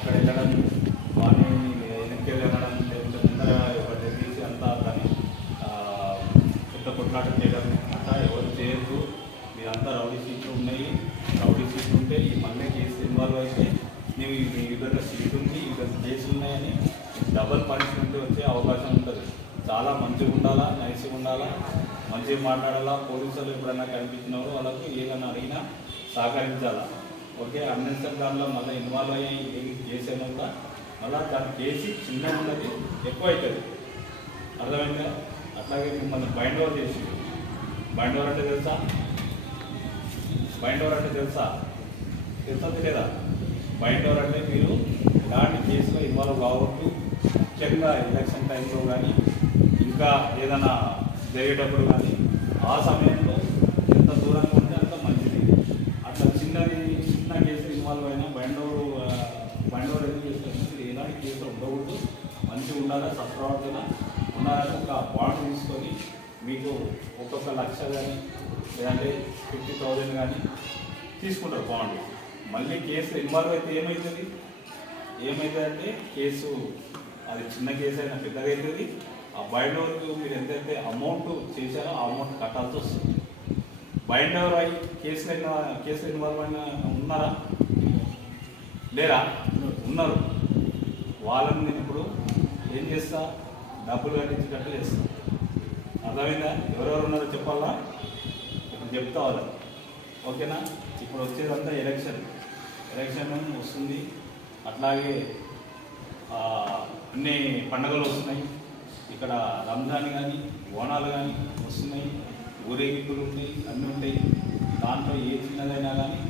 అక్కడ వెళ్ళడం వాడిని వెనక్కి వెళ్ళడం లేకుంటే ముందర ఒకటి తీసి అంతా దాన్ని పెద్ద కొట్లాట చేయడం అట్లా ఎవరు చేయొద్దు. మీరంతా రౌడీ సీట్లు ఉన్నాయి, రౌడీ సీట్లు ఉంటే ఈ మళ్ళీ కేసు ఇన్వాల్వ్ అయితే నీవు మీ దగ్గర సీట్ ఉంది, ఈ దగ్గర కేసు ఉన్నాయని డబల్ పనిష్మెంట్ వచ్చే అవకాశం ఉంటుంది. చాలా మంచిగా ఉండాలా, నైస్గా ఉండాలా, మంచిగా మాట్లాడాలా. పోలీసులు ఎప్పుడైనా కనిపించినప్పుడు వాళ్ళకు ఏదైనా అడిగినా సహకరించాలా. ఓకే, అన్నెసరి దానిలో మళ్ళీ ఇన్వాల్వ్ అయ్యి ఏమి చేసేమో కూడా మళ్ళీ దాని కేసు చిన్నగా ఉన్నది ఎక్కువ అవుతుంది. అర్థమైందా? అట్లాగే మిమ్మల్ని బైండ్ ఓవర్ చేసి, బైండ్ ఓవర్ అంటే తెలుసా? బైండ్ ఓవర్ అంటే తెలుసా లేదా? బైండ్ ఓవర్ అంటే మీరు ఎలాంటి కేసులో ఇన్వాల్వ్ కావద్దు. ముఖ్యంగా ఎలక్షన్ టైంలో కానీ ఇంకా ఏదైనా జరిగేటప్పుడు కానీ ఆ సమయంలో ఎంత దూరంగా ఉంటే అంత మంచిది. అట్లా చిన్న కేసు ఇన్వాల్వ్ అయినా బైండ్ ఓవర్ ఎందుకు చేస్తారు? మీరు ఎలాంటి కేసులు ఉండకూడదు, మంచిగా ఉండాలి, సత్ప్రవర్తన ఉండాలని ఒక బాండ్ తీసుకొని మీకు ఒక్కొక్క లక్ష కానీ లేదంటే 50,000 కానీ తీసుకుంటారు బాండ్. మళ్ళీ కేసు ఇన్వాల్వ్ అయితే ఏమవుతుందంటే కేసు అది చిన్న కేసు అయినా పెద్దగా అవుతుంది. ఆ బైండ్ ఓవర్కి మీరు ఎంతైతే అమౌంట్ చేశారో ఆ అమౌంట్ కట్టాల్సి వస్తుంది. బైండ్ ఓవర్ అయ్యి కేసులో ఇన్వాల్వ్ అయిన ఉన్నారా లేరా? ఉన్నారు. వాళ్ళని నేను ఇప్పుడు ఏం చేస్తా? డబ్బులు కట్టించేటట్టు చేస్తా. అర్థమైందా? ఎవరెవరు ఉన్నారో చెప్పాలా? ఇప్పుడు చెప్తా వాళ్ళకి. ఓకేనా? ఇప్పుడు వచ్చేదంతా ఎలక్షన్ వస్తుంది. అట్లాగే అన్ని పండుగలు వస్తున్నాయి. ఇక్కడ రంజాన్ కానీ ఓనాలు కానీ వస్తున్నాయి, ఊరేగింపులు ఉంటాయి, అన్నీ ఉంటాయి. దాంట్లో ఏ చిన్నదైనా కానీ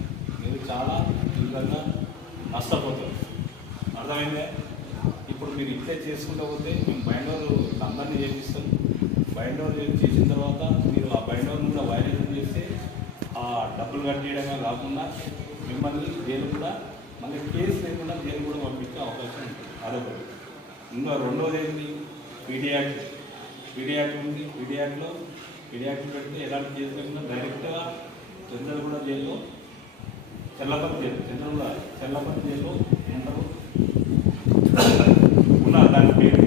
మీరు చాలా తీవ్రంగా నష్టపోతారు. అర్థమైందే? ఇప్పుడు మీరు ఇట్లే చేసుకుంటూ పోతే మేము బైండ్ ఓవర్ అందరినీ చేపిస్తాం. బైండ్ ఓవర్ చేసిన తర్వాత మీరు ఆ బైండ్ ఓవర్ని కూడా వైలేషన్ చేస్తే ఆ డబ్బులు కట్టేయడమే కాకుండా మిమ్మల్ని జైలు కూడా మళ్ళీ కేసు లేకుండా జైలు కూడా పంపించే అవకాశం ఉంటుంది. అదొకటి. ఇంకా రెండోది ఏంటి? పీడీ యాక్ట్ ఉంది. పీడీ యాక్ట్లో పెడితే ఎలాంటి కేసు లేకుండా డైరెక్ట్గా చంద్రగూడ జైల్లో చెల్లపల్లి జైల్లో ఉంటారు. దాని పేరు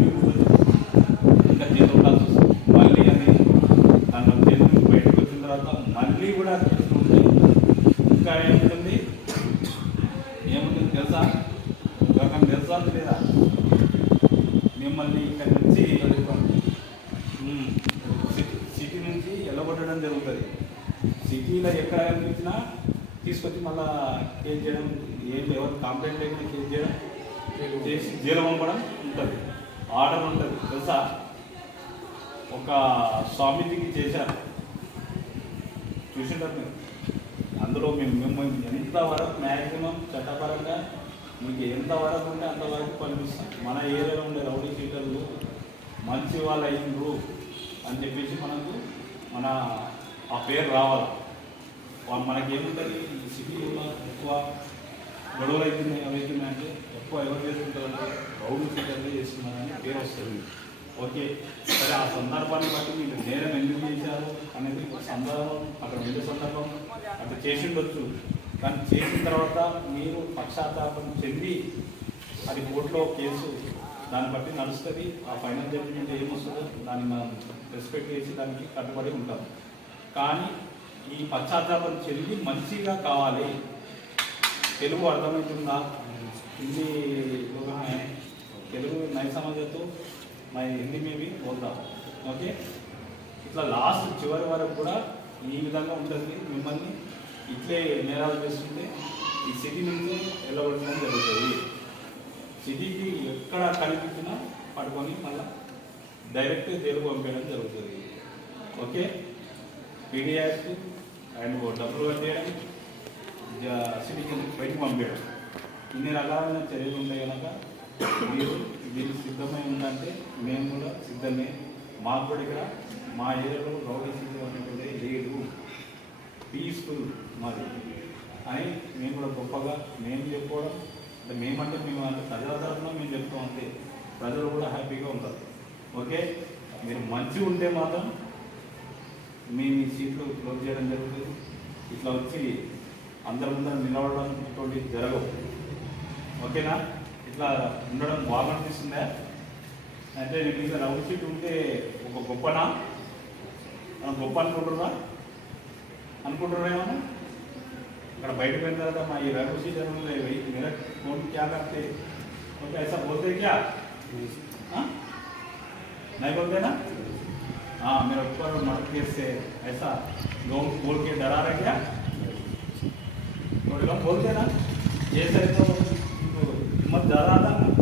ఇంకా జైలు ఉండాల్సి వస్తుంది. మళ్ళీ అది దాంట్లో జైలు బయటకు వచ్చిన తర్వాత మళ్ళీ కూడా కేసులు ఉంటాయి. ఇంకా ఏముంటుంది తెలుసా? తెలుసా లేదా? మిమ్మల్ని ఇక్కడ నుంచి సిటీ నుంచి ఎల్లగొట్టడం జరుగుతుంది. సిటీలో ఎక్కడ అనిపించినా తీసుకొచ్చి మళ్ళా కేసు చేయడం, ఎవరు కంప్లైంట్ లేకుండా కేసు చేయడం, చేసి జైలు పంపడం ఉంటుంది. ఆర్డర్ ఉంటుంది. తెలుసా? ఒక స్వామీజీకి చేశారు, చూసింటారు మీరు. అందులో మిమ్మల్ని ఎంతవరకు మ్యాక్సిమం చట్టపరంగా మీకు ఎంతవరకు ఉంటే అంతవరకు పనిపిస్తాం. మన ఏరియాలో ఉండే రౌడీ షీటర్లు మంచి వాళ్ళు అయ్యిండ్రు అని చెప్పేసి మన ఆ పేరు రావాలి. మనకేముంటుంది? ఈ సిటీలో ఎక్కువ గొడవలు అవుతున్నాయి అంటే ఎక్కువ ఎవరు చేసుకుంటారంటే రౌడీ షీటర్లు చేస్తున్నారని పేరు వస్తుంది. ఓకే, సరే. ఆ సందర్భాన్ని బట్టి మీరు నేరం ఎందుకు చేశారు అనేది ఒక సందర్భం, అక్కడ వెళ్ళే సందర్భం అక్కడ చేసి ఉండొచ్చు. కానీ చేసిన తర్వాత మీరు పక్షాతాపం చెంది అది కోర్టులో కేసు దాన్ని బట్టి నడుస్తుంది. ఆ ఫైనల్ జడ్జిమెంట్ ఏమొస్తుందో దాన్ని మనం రెస్పెక్ట్ చేసి దానికి కట్టుబడి ఉంటాం. కానీ ఈ పశ్చాత్తాపం చెంది మంచిగా కావాలి. తెలుగు అర్థమవుతుందా? హిందీ తెలుగు నై సమझतो मैं हिंदी में भी बोलता हूँ. ఓకే, ఇట్లా లాస్ట్ చివరి వరకు కూడా ఈ విధంగా ఉంటుంది. మిమ్మల్ని ఇట్లే నేరాలు చేస్తుంటే ఈ సిటీ నుంచి వెళ్ళగొట్టడం జరుగుతుంది. సిటీకి ఎక్కడ కనిపించినా పట్టుకొని మళ్ళీ డైరెక్ట్ జైలుకు పంపేయడం జరుగుతుంది. ఓకే, పీడీ యాక్ట్ అండ్ డబ్బులు కట్టేయడం, సిటీకి బయటకు పంపేయడం, ఇన్ని రకాలైన చర్యలు ఉంటాయి కనుక మీరు దీనికి సిద్ధమై ఉందంటే మేము కూడా సిద్ధమే. మాకు కూడా ఇక్కడ మా ఏరియాలో రౌడీ సిద్ధం అనేటువంటి లేదు, పీస్ఫుల్ మాది అని మేము కూడా గొప్పగా మేము చెప్పుకోవడం. అంటే మేమంటే మేము అంటే ప్రజల తరఫున మేము చెప్తాం. అంతే, ప్రజలు కూడా హ్యాపీగా ఉంటారు. ఓకే, మీరు మంచిగా ఉంటే మాత్రం మేము ఈ సీట్లు క్లోజ్ చేయడం జరుగుతుంది. ఇట్లా వచ్చి అందరి ముందర నిలబడడం ఇటువంటి జరగవు. ఓకేనా? ఇట్లా ఉండడం బాగా అనిపిస్తుందా? అంటే నీ మీద రౌండ్ షీట్ ఉంటే ఒక గొప్పనా? గొప్ప అనుకుంటున్నారా ఏమన్నా? ఇక్కడ బయట పోయిన తర్వాత మా ఈ రౌండ్ షీట్ मेरा कौन क्या करते तो ऐसा बोलते क्या? नहीं बोलते ना? हाँ, मेरे ऊपर मटके से ऐसा लोग बोल के डरा रहे क्या? थोड़े लोग बोलते ना, जैसे तो हिम्मत ज़्यादा आता ना,